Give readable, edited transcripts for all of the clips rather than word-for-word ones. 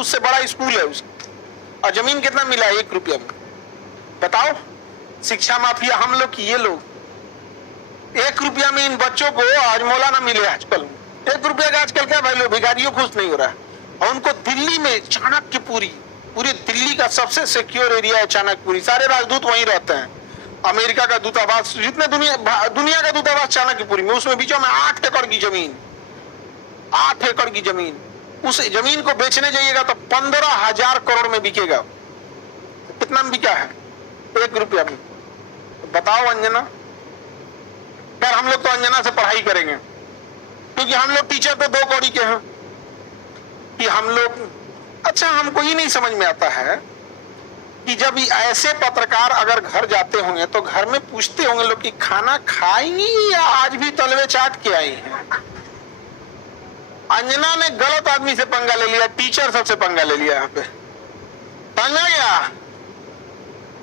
उससे बड़ा स्कूल है उसका, और जमीन कितना मिला है? 1 रुपया में। बताओ, शिक्षा माफिया हम लोग की ये लोग। 1 रुपया में इन बच्चों को आज मौलाना मिले आजकल। 1 रुपया का आजकल क्या वैल्यू? भिखारियों खुश नहीं हो रहा है। और उनको दिल्ली में चाणक्यपुरी, पूरी दिल्ली का सबसे सिक्योर एरिया है चाणक्यपुरी, सारे राजदूत वहीं रहते हैं। अमेरिका का दूतावास, जितने दुनिया का दूतावास चाणक्यपुरी में, उसमें बीचों में 8 एकड़ की जमीन, 8 एकड़ की जमीन। उस जमीन को बेचने जाइएगा तो 15,000 करोड़ में बिकेगा। कितना में बिका है? 1 रुपया में। बताओ अंजना। यार हम लोग तो अंजना से पढ़ाई करेंगे, क्योंकि हम लोग टीचर तो 2 कौड़ी के हैं कि हम लोग। अच्छा, हमको ये नहीं समझ में आता है कि जब ऐसे पत्रकार अगर घर जाते होंगे तो घर में पूछते होंगे लोग कि खाना खाई या आज भी तलवे चाट के आई हैं। अंजना ने गलत आदमी से पंगा ले लिया, टीचर सबसे पंगा ले लिया। यहाँ पे समझा गया?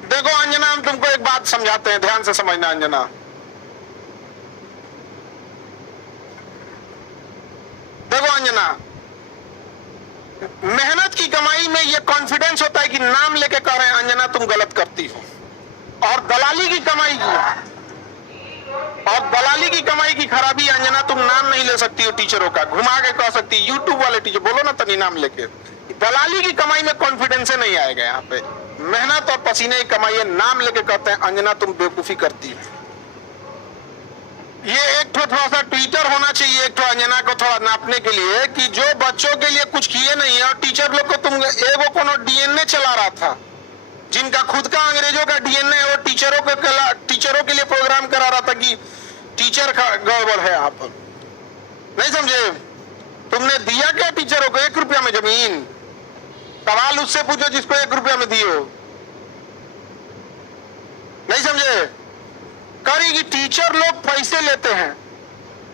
देखो अंजना, हम तुमको एक बात समझाते हैं, ध्यान से समझना अंजना। देखो अंजना, मेहनत की कमाई में ये कॉन्फिडेंस होता है कि नाम लेके कह रहे हैं अंजना तुम गलत करती हो। और दलाली की कमाई की कमाई की खराबी, अंजना तुम नाम नहीं ले सकती हो टीचरों का, घुमा के कह सकती। यूट्यूब वाले टीचर बोलो ना तनी नाम लेके। दलाली की कमाई में कॉन्फिडेंस नहीं आएगा। यहाँ पे मेहनत और पसीने की कमाई है, नाम लेके कहते हैं अंजना तुम बेवकूफी करती हो। ये एक थोड़ा सा ट्विटर होना चाहिए एक अंजना को थोड़ा नापने के लिए कि जो बच्चों के लिए कुछ किए नहीं है, और टीचर लोग को तुम एगो कोनो डीएनए चला रहा था, जिनका खुद का अंग्रेजों का डीएनए है, वो टीचरों के लिए प्रोग्राम करा रहा था कि टीचर गड़बड़ है। यहाँ पर नहीं समझे? तुमने दिया क्या टीचरों को? 1 रुपया में जमीन। सवाल उससे पूछो जिसको 1 रुपया में दिए हो। नहीं समझे? करेगी। टीचर लोग पैसे लेते हैं,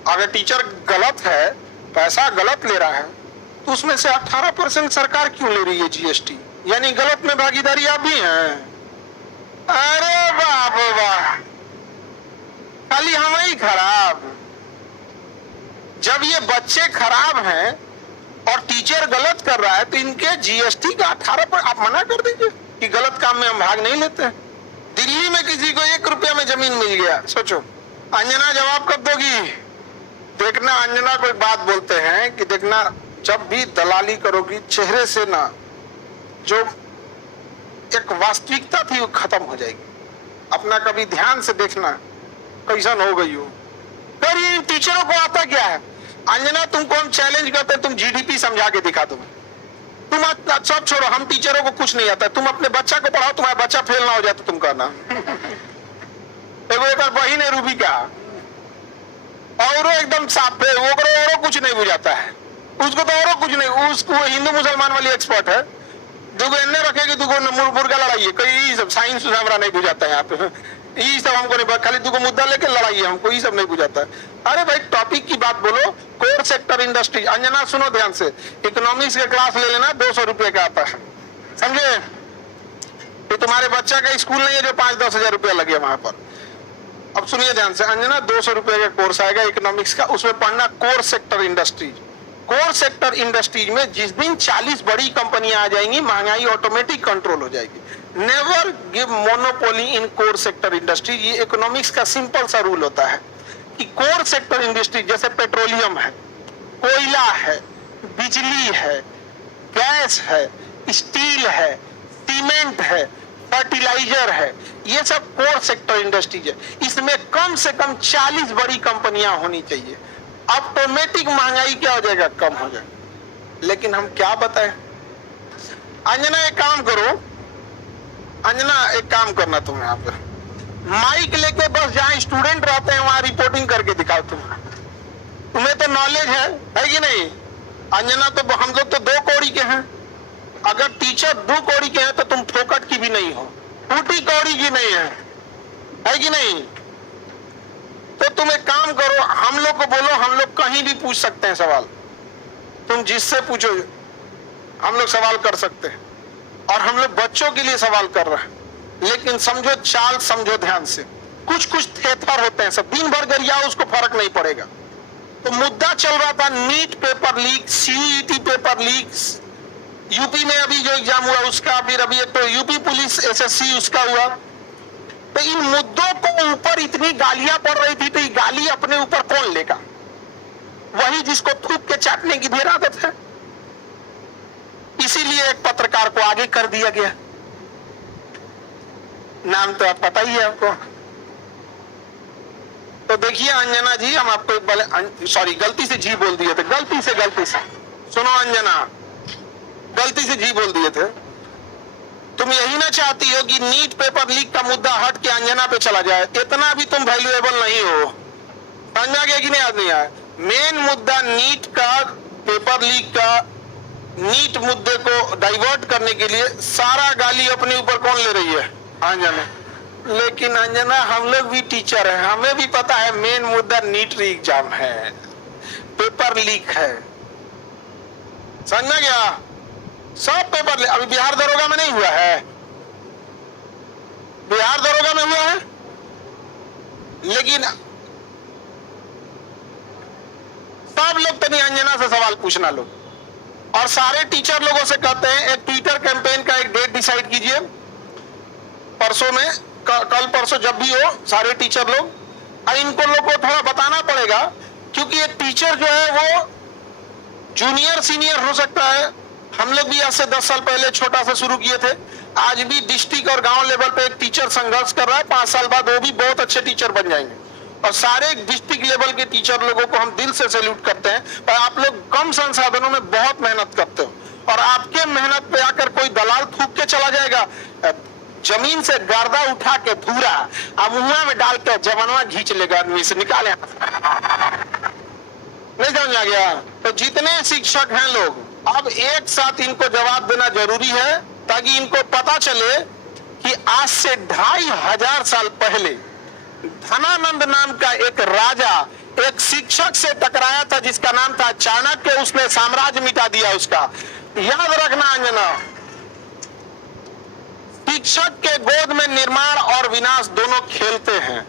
अगर टीचर गलत है, पैसा गलत ले रहा है, तो उसमें से 18% सरकार क्यों ले रही है जीएसटी? यानी गलत में भागीदारी आप भी हैं। अरे बाप रे बाप, खाली हम ही खराब। जब ये बच्चे खराब हैं और टीचर गलत कर रहा है, तो इनके जीएसटी का 18% आप मना कर दीजिए कि गलत काम में हम भाग नहीं लेते हैं। दिल्ली में किसी को 1 रुपया में जमीन मिल गया, सोचो। अंजना जवाब कब दोगी? देखना, अंजना को एक बात बोलते हैं कि देखना, जब भी दलाली करोगी चेहरे से ना, जो एक वास्तविकता थी वो खत्म हो जाएगी। अपना कभी ध्यान से देखना कैसन हो गई हो। पर ये टीचरों को आता क्या है? अंजना तुमको हम चैलेंज करते हैं, तुम जीडीपी समझा के दिखा दो। तुम सब छोड़ो, हम टीचरों को कुछ नहीं आता। तुम अपने बच्चा को पढ़ाओ, तुम्हारा बच्चा फेल ना हो जाए तो तुम कहना। एक बहन है रूबी का, और एकदम साफ है, वो और कुछ नहीं बुझाता है उसको, तो और कुछ नहीं। उसको हिंदू मुसलमान वाली एक्सपर्ट है। दुगो एने रखेगी, दुगो मुर्गा लड़ाई है, कई सब साइंस हमारा नहीं बुझाता है। यहाँ पे ये सब हमको नहीं, खाली दुगो मुद्दा लेके लड़ाई है, हमको ये सब नहीं बुझाता है। अरे भाई टॉपिक की बात बोलो। Core sector industry. अंजना सुनो ध्यान से, इकोनॉमिक्स का क्लास ले लेना, 200 रुपये का आता है, समझे? तो तुम्हारे बच्चा का स्कूल नहीं है जो 5-10 हजार रुपया लगे वहां पर। अब सुनिए ध्यान से अंजना, 200 रुपये का कोर्स आएगा इकोनॉमिक्स का, उसमें पढ़ना core sector industries. Core sector industries में जिस दिन 40 बड़ी कंपनियां आ जाएंगी, महंगाई ऑटोमेटिक कंट्रोल हो जाएगी। नेवर गिव मोनोपोली इन कोर सेक्टर इंडस्ट्रीज। ये इकोनॉमिक्स का सिंपल सा रूल होता है कि कोर सेक्टर इंडस्ट्री जैसे पेट्रोलियम है, कोयला है, बिजली है, गैस है, स्टील है, सीमेंट है, फर्टिलाइजर है, ये सब कोर सेक्टर इंडस्ट्रीज है। इसमें कम से कम 40 बड़ी कंपनियां होनी चाहिए। ऑटोमेटिक महंगाई क्या हो जाएगा? कम हो जाएगा। लेकिन हम क्या बताएं? अंजना एक काम करो, अंजना एक काम करना, तुम यहाँ पे माइक लेके बस जहाँ स्टूडेंट रहते हैं वहां रिपोर्टिंग करके दिखाओ। तुम्हें तो नॉलेज है कि नहीं? अंजना तो हम लोग तो 2 कौड़ी के हैं। अगर टीचर 2 कौड़ी के हैं तो तुम फोकट की भी नहीं हो, टूटी कौड़ी की नहीं है कि नहीं? तो तुम एक काम करो, हम लोग को बोलो, हम लोग कहीं भी पूछ सकते हैं सवाल। तुम जिससे पूछो हम लोग सवाल कर सकते हैं, और हम लोग बच्चों के लिए सवाल कर रहे हैं। लेकिन समझो चाल, समझो ध्यान से। कुछ थेथर होते हैं, सब दिन भर गरियाओ, उसको फर्क नहीं पड़ेगा। तो मुद्दा चल रहा था NEET paper leak, CET paper leak, UP में अभी जो एग्जाम हुआ उसका, फिर अभी एक तो यूपी पुलिस एसएससी उसका हुआ। तो इन मुद्दों को ऊपर इतनी गालियां पड़ रही थी, तो ये गाली अपने ऊपर कौन लेगा? वही जिसको थूक के चाटने की ढेर आदत है। इसीलिए एक पत्रकार को आगे कर दिया गया। नाम तो आप पता ही है आपको। तो देखिए अंजना जी, हम आपको एक बार सॉरी गलती से जी बोल दिए थे, गलती से सुनो अंजना, गलती से जी बोल दिए थे। तुम यही ना चाहती हो कि नीट पेपर लीक का मुद्दा हट के अंजना पे चला जाए? इतना भी तुम वैल्यूएबल नहीं हो। समझा गया कि नहीं? आज नहीं आया। मेन मुद्दा नीट का, पेपर लीक का, नीट मुद्दे को डाइवर्ट करने के लिए सारा गाली अपने ऊपर कौन ले रही है? अंजना। लेकिन अंजना, हम लोग भी टीचर हैं, हमें भी पता है मेन मुद्दा नीट एग्जाम है, पेपर लीक है। समझ में गया? सब पेपर अभी बिहार दरोगा में नहीं हुआ है, बिहार दरोगा में हुआ है, लेकिन सब लोग तनी अंजना से सवाल पूछना लो। और सारे टीचर लोगों से कहते हैं एक ट्विटर कैंपेन का एक डेट डिसाइड कीजिए, परसों में, कल परसों जब भी हो, सारे टीचर लोग, और इनको लोग को थोड़ा बताना पड़ेगा, क्योंकि एक टीचर जो है वो जूनियर सीनियर हो सकता है। हम लोग भी आज से 10 साल पहले छोटा सा शुरू किए थे, आज भी डिस्ट्रिक्ट और गांव लेवल पे एक टीचर संघर्ष कर रहा है। 5 साल बाद वो भी बहुत अच्छे टीचर बन जाएंगे। और सारे डिस्ट्रिक्ट लेवल के टीचर लोगों को हम दिल से सैल्यूट करते हैं। पर आप लोग कम संसाधनों में बहुत मेहनत करते हो, और आपके मेहनत पे आकर कोई दलाल थूक के चला जाएगा, जमीन से गर्दा उठा के धूरा मुंह में डाल के जवानवा खींच लेगा, आदमी से निकाले। नहीं समझ आ गया? तो जितने शिक्षक हैं लोग, अब एक साथ इनको जवाब देना जरूरी है, ताकि इनको पता चले कि आज से 2500 साल पहले धनानंद नाम का एक राजा एक शिक्षक से टकराया था, जिसका नाम था चाणक्य। उसने साम्राज्य मिटा दिया उसका। याद रखना अंजना, शिक्षक के गोद में निर्माण और विनाश दोनों खेलते हैं।